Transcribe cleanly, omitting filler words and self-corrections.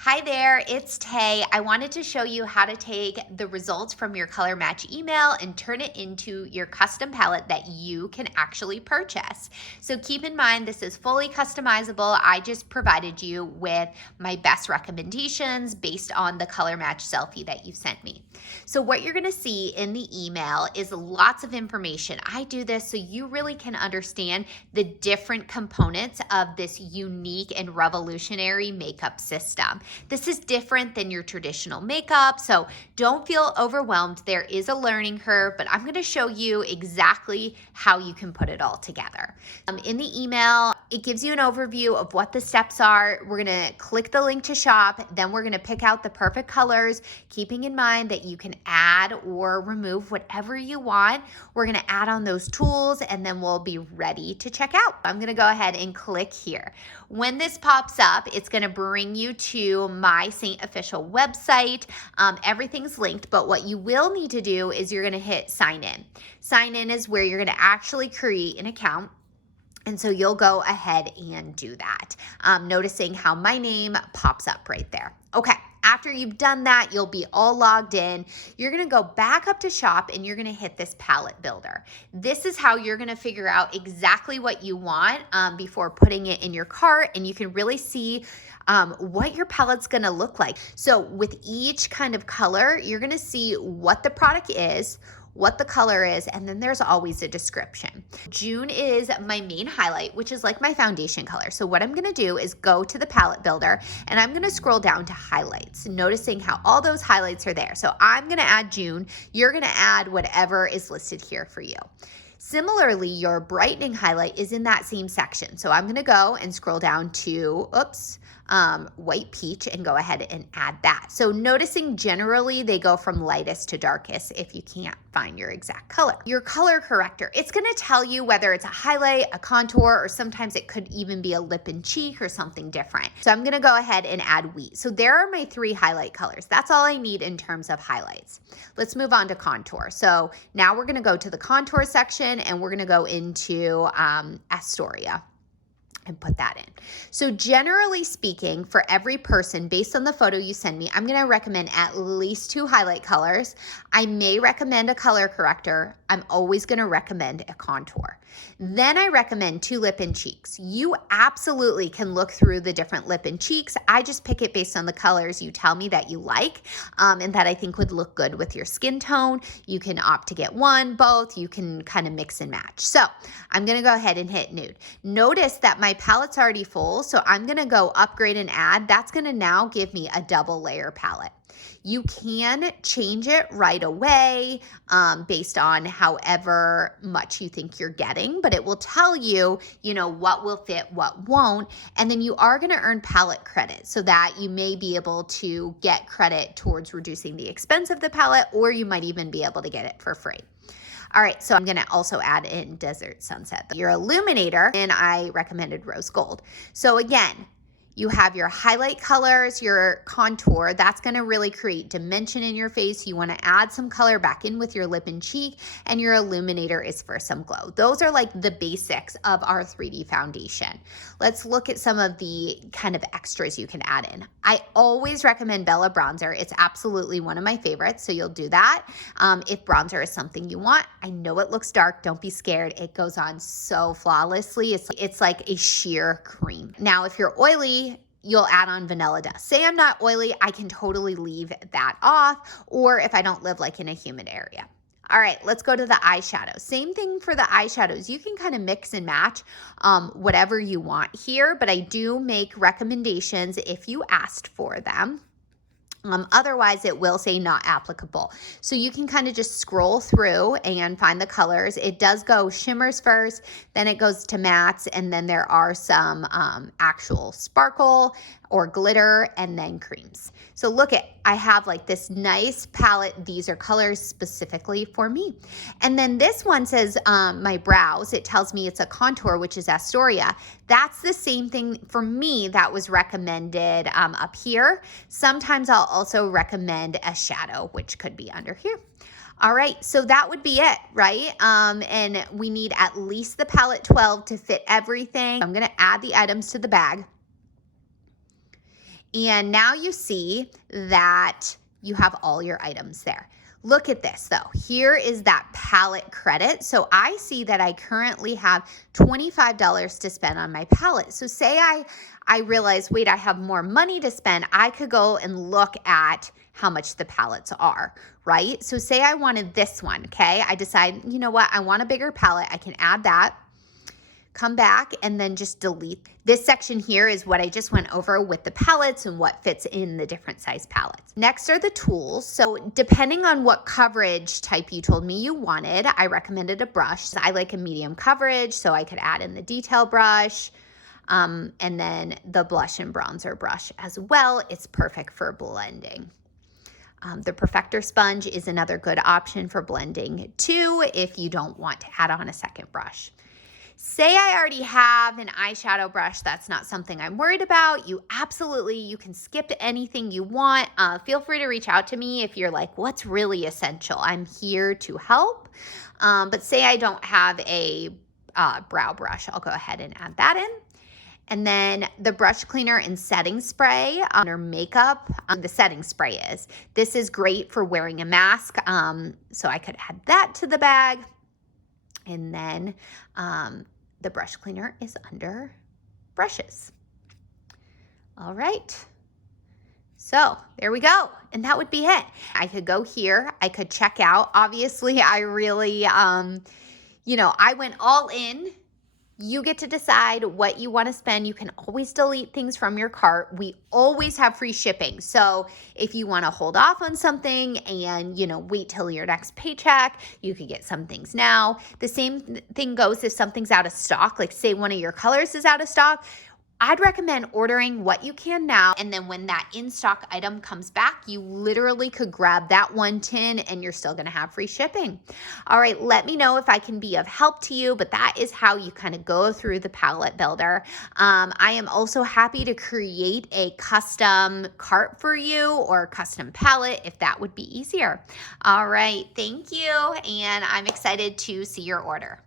Hi there, it's Tay. I wanted to show you how to take the results from your color match email and turn it into your custom palette that you can actually purchase. So keep in mind, this is fully customizable. I just provided you with my best recommendations based on the color match selfie that you sent me. So what you're gonna see in the email is lots of information. I do this so you really can understand the different components of this unique and revolutionary makeup system. This is different than your traditional makeup, so don't feel overwhelmed. There is a learning curve, but I'm going to show you exactly how you can put it all together. In the email, it gives you an overview of what the steps are. We're going to click the link to shop, then we're going to pick out the perfect colors, keeping in mind that you can add or remove whatever you want. We're going to add on those tools, and then we'll be ready to check out. I'm going to go ahead and click here. When this pops up, it's going to bring you to my Seint official website. Everything's linked, but what you will need to do is you're going to hit sign in. Sign in is where you're going to actually create an account. And so you'll go ahead and do that. Noticing how my name pops up right there. Okay. After you've done that, you'll be all logged in. You're gonna go back up to shop and you're gonna hit this palette builder. This is how you're gonna figure out exactly what you want before putting it in your cart, and you can really see what your palette's gonna look like. So with each kind of color, you're gonna see what the product is, what the color is, and then there's always a description. June is my main highlight, which is like my foundation color. So what I'm gonna do is go to the palette builder and I'm gonna scroll down to highlights, noticing how all those highlights are there. So I'm gonna add June, you're gonna add whatever is listed here for you. Similarly, your brightening highlight is in that same section. So I'm gonna go and scroll down to, white peach, and go ahead and add that. So noticing generally they go from lightest to darkest if you can't find your exact color. Your color corrector, it's gonna tell you whether it's a highlight, a contour, or sometimes it could even be a lip and cheek or something different. So I'm gonna go ahead and add wheat. So there are my 3 highlight colors. That's all I need in terms of highlights. Let's move on to contour. So now we're gonna go to the contour section and we're gonna go into Astoria and put that in. So generally speaking, for every person, based on the photo you send me, I'm gonna recommend at least 2 highlight colors. I may recommend a color corrector. I'm always gonna recommend a contour. Then I recommend 2 lip and cheeks. You absolutely can look through the different lip and cheeks. I just pick it based on the colors you tell me that you like and that I think would look good with your skin tone. You can opt to get one, both. You can kind of mix and match. So I'm gonna go ahead and hit nude. Notice that my palette's already full, so I'm gonna go upgrade and add. That's gonna now give me a double layer palette. You can change it right away based on however much you think you're getting, but it will tell you, what will fit, what won't, and then you are gonna earn palette credit so that you may be able to get credit towards reducing the expense of the palette, or you might even be able to get it for free. All right, so I'm gonna also add in Desert Sunset. Your illuminator, and I recommended Rose Gold. So again, you have your highlight colors, your contour. That's gonna really create dimension in your face. You wanna add some color back in with your lip and cheek, and your illuminator is for some glow. Those are like the basics of our 3D foundation. Let's look at some of the kind of extras you can add in. I always recommend Bella Bronzer. It's absolutely one of my favorites, so you'll do that. If bronzer is something you want, I know it looks dark, don't be scared. It goes on so flawlessly. It's like a sheer cream. Now, if you're oily, you'll add on Vanilla Dust. Say I'm not oily, I can totally leave that off, or if I don't live like in a humid area. All right, let's go to the eyeshadow. Same thing for the eyeshadows. You can kind of mix and match whatever you want here, but I do make recommendations if you asked for them. Otherwise, it will say not applicable. So you can kind of just scroll through and find the colors. It does go shimmers first, then it goes to mattes, and then there are some actual sparkle or glitter, and then creams. So look I have like this nice palette. These are colors specifically for me. And then this one says my brows. It tells me it's a contour, which is Astoria. That's the same thing for me that was recommended up here. Sometimes I'll also recommend a shadow, which could be under here. All right, so that would be it, right? And we need at least the palette 12 to fit everything. I'm gonna add the items to the bag. And now you see that you have all your items there. Look at this though. Here is that palette credit. So I see that I currently have $25 to spend on my palette. So say I realize, wait, I have more money to spend. I could go and look at how much the palettes are, right? So say I wanted this one, okay? I decide, you know what? I want a bigger palette. I can add that. Come back and then just delete. This section here is what I just went over with the palettes and what fits in the different size palettes. Next are the tools. So depending on what coverage type you told me you wanted, I recommended a brush. So I like a medium coverage, so I could add in the detail brush, and then the blush and bronzer brush as well. It's perfect for blending. The Perfector sponge is another good option for blending too if you don't want to add on a second brush. Say I already have an eyeshadow brush, that's not something I'm worried about. You can skip to anything you want. Feel free to reach out to me if you're like, what's really essential? I'm here to help. But say I don't have a brow brush, I'll go ahead and add that in. And then the brush cleaner and setting spray under makeup, the setting spray is. This is great for wearing a mask, so I could add that to the bag. And then the brush cleaner is under brushes. All right. So there we go. And that would be it. I could go here. I could check out. Obviously, I really, I went all in. You get to decide what you want to spend. You can always delete things from your cart. We always have free shipping. So if you want to hold off on something and, wait till your next paycheck, you could get some things now. The same thing goes if something's out of stock, like say one of your colors is out of stock. I'd recommend ordering what you can now, and then when that in-stock item comes back, you literally could grab that one tin and you're still gonna have free shipping. All right, let me know if I can be of help to you, but that is how you kind of go through the palette builder. I am also happy to create a custom cart for you or custom palette if that would be easier. All right, thank you, and I'm excited to see your order.